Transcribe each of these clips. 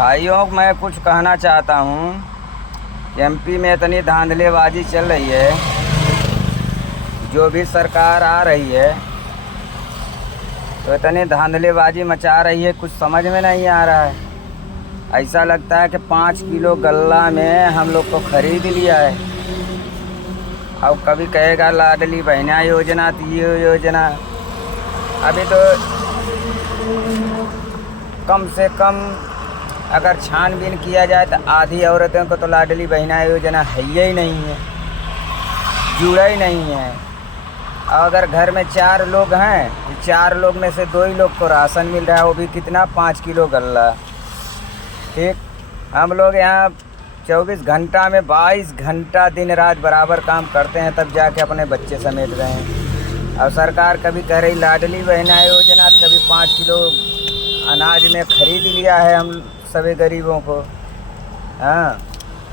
भाइयों मैं कुछ कहना चाहता हूँ कि एमपी में इतनी धांधलेबाजी चल रही है। जो भी सरकार आ रही है तो इतनी धांधलेबाजी मचा रही है, कुछ समझ में नहीं आ रहा है। ऐसा लगता है कि 5 किलो गल्ला में हम लोग को खरीद लिया है। अब कभी कहेगा लाडली बहना योजना तो ये योजना। अभी तो कम से कम अगर छानबीन किया जाए तो आधी औरतों को तो लाडली बहना योजना है ही नहीं है, जुड़ा ही नहीं है। और अगर घर में 4 लोग हैं तो 4 लोग में से 2 ही लोग को राशन मिल रहा है, वो भी कितना 5 किलो गल्ला। ठीक, हम लोग यहाँ 24 घंटा में 22 घंटा दिन रात बराबर काम करते हैं, तब जाके अपने बच्चे समेट रहे हैं। और सरकार कभी कह रही लाडली बहना योजना, कभी 5 किलो अनाज में खरीद लिया है हम सभी गरीबों को। हाँ,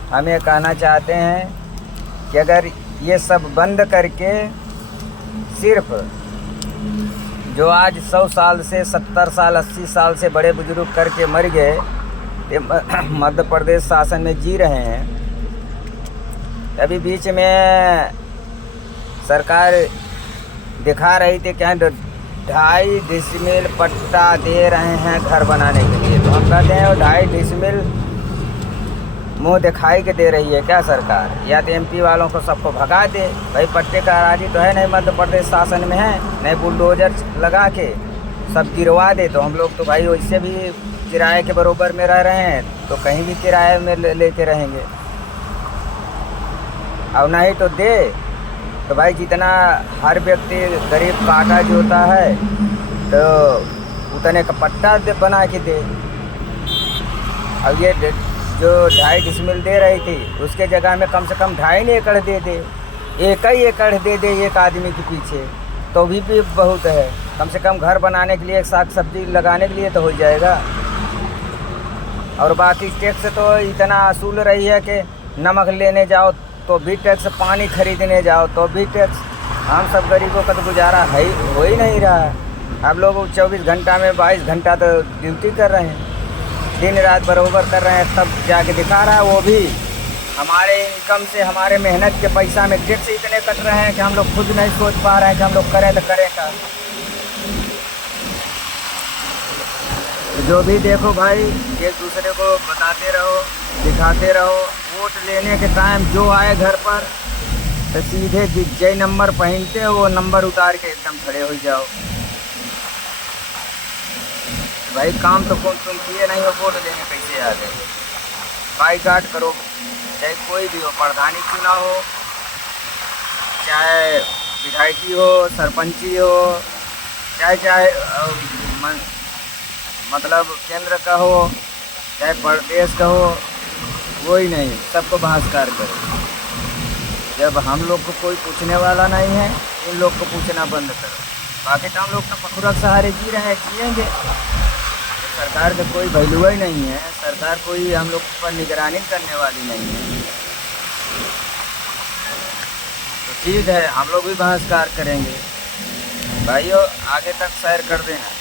हम ये कहना चाहते हैं कि अगर ये सब बंद करके सिर्फ जो आज 100 साल से 70 साल 80 साल से बड़े बुजुर्ग करके मर गए, ये मध्य प्रदेश शासन में जी रहे हैं। अभी बीच में सरकार दिखा रही थी कि 2.5 डिसमिल पट्टा दे रहे हैं घर बनाने के लिए। तो हम कहते हैं वो 2.5 डिसमिल मुँह दिखाई के दे रही है क्या सरकार? या तो एमपी वालों को सबको भगा दे। भाई पट्टे का राजी तो है नहीं, मध्य प्रदेश शासन में है नहीं, बुलडोजर लगा के सब गिरवा दे। तो हम लोग तो भाई वैसे भी किराए के बरोबर में रह रहे हैं, तो कहीं भी किराए में लेके रहेंगे। और नहीं तो दे तो भाई जितना हर व्यक्ति गरीब काटा जोता है तो उतने का पट्टा बना के दे। अब ये जो 2.5 डिसमिल दे रही थी उसके जगह में कम से कम 2.5 एकड़ दे दे, 1 ही एकड़ दे दे एक आदमी के पीछे, तो भी बहुत है। कम से कम घर बनाने के लिए, साग सब्जी लगाने के लिए तो हो जाएगा। और बाकी टैक्स तो इतना वसूल रही है कि नमक लेने जाओ तो भी टैक्स, पानी खरीदने जाओ तो भी टैक्स। हम सब गरीबों का तो गुजारा हो ही नहीं रहा है। हम लोग 24 घंटा में 22 घंटा तो ड्यूटी कर रहे हैं, दिन रात बराबर कर रहे हैं, तब जाके दिखा रहा है। वो भी हमारे इनकम से, हमारे मेहनत के पैसा में टैक्स इतने कट रहे हैं कि हम लोग खुद नहीं सोच पा रहे हैं कि हम लोग करें तो करें क्या। जो भी देखो भाई, एक दूसरे को बताते रहो, दिखाते रहो। वोट लेने के टाइम जो आए घर पर तो सीधे जय नंबर पहनते हो, वो नंबर उतार के एकदम खड़े हो जाओ। भाई काम तो कौन तुम किए नहीं हो, वोट लेने कैसे आ गए? बाईकाट करो, चाहे कोई भी हो, प्रधानी चुनाव हो, चाहे विधायकी हो, सरपंची हो, चाहे मतलब केंद्र का हो, चाहे प्रदेश का हो, कोई नहीं, सबको बहिष्कार करो। जब हम लोग को कोई पूछने वाला नहीं है, इन लोग को पूछना बंद करो। बाकी तो हम लोग तो पखुरक सहारे जी रहे हैं, जिएंगे। तो सरकार का कोई वैल्यू ही नहीं है, सरकार कोई हम लोग पर निगरानी करने वाली नहीं है। तो ठीक है, हम लोग भी बहिष्कार करेंगे। भाइयों आगे तक सैर कर देना।